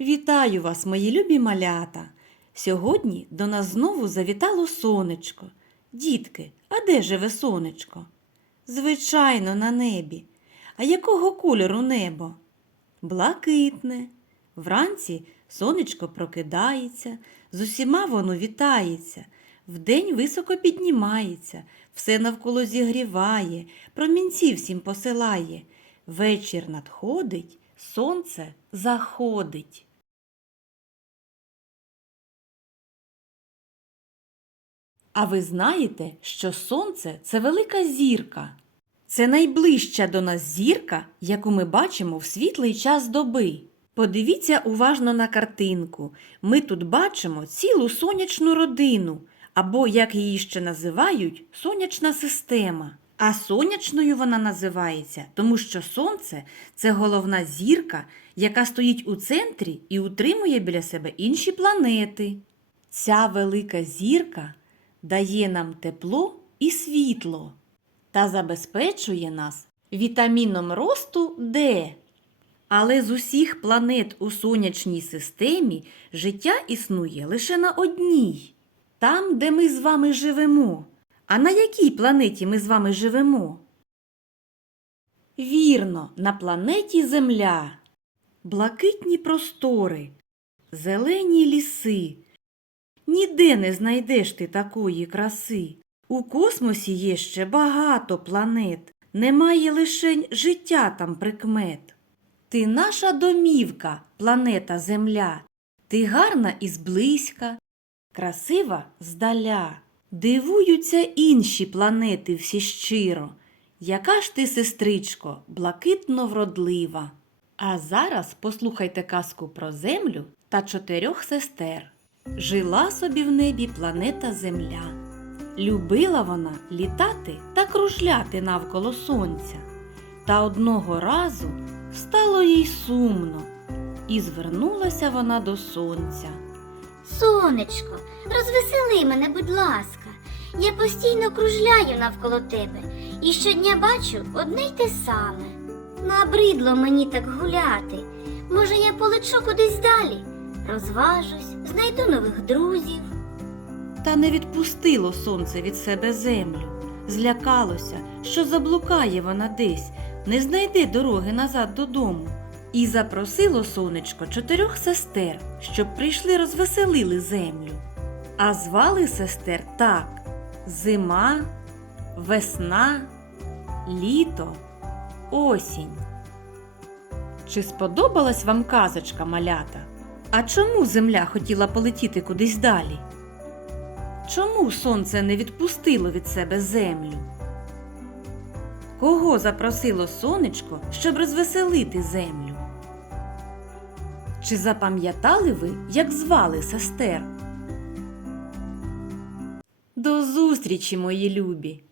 Вітаю вас, мої любі малята! Сьогодні до нас знову завітало сонечко. Дітки, а де живе сонечко? Звичайно, на небі. А якого кольору небо? Блакитне. Вранці сонечко прокидається, з усіма воно вітається, вдень високо піднімається, все навколо зігріває, промінці всім посилає. Вечір надходить, сонце заходить. А ви знаєте, що сонце це велика зірка. Це найближча до нас зірка, яку ми бачимо в світлий час доби. Подивіться уважно на картинку. Ми тут бачимо цілу сонячну родину, або, як її ще називають, сонячна система. А сонячною вона називається, тому що сонце це головна зірка, яка стоїть у центрі і утримує біля себе інші планети. Ця велика зірка дає нам тепло і світло та забезпечує нас вітаміном росту Д. Але з усіх планет у сонячній системі життя існує лише на одній там, де ми з вами живемо. А на якій планеті ми з вами живемо? Вірно, на планеті Земля. Блакитні простори, зелені ліси. Ніде не знайдеш ти такої краси. У космосі є ще багато планет, немає лише життя там прикмет. Ти наша домівка, планета Земля. Ти гарна і зблизька, красива здаля. Дивуються інші планети всі щиро. Яка ж ти, сестричко, блакитно вродлива. А зараз послухайте казку про землю та чотирьох сестер. Жила собі в небі планета Земля. Любила вона літати та кружляти навколо сонця. Та одного разу стало їй сумно, і звернулася вона до сонця. Сонечко, розвесели мене, будь ласка. Я постійно кружляю навколо тебе і щодня бачу одне й те саме. Набридло мені так гуляти. Може, я полечу кудись далі, розважусь, знайду нових друзів. Та не відпустило сонце від себе землю. Злякалося, що заблукає вона десь, не знайде дороги назад додому. І запросило сонечко чотирьох сестер, щоб прийшли розвеселили землю. А звали сестер так зима, весна, літо, осінь. Чи сподобалась вам казочка малята? А чому земля хотіла полетіти кудись далі? Чому сонце не відпустило від себе землю? Кого запросило сонечко, щоб розвеселити землю? Чи запам'ятали ви, як звали сестер? До зустрічі, мої любі!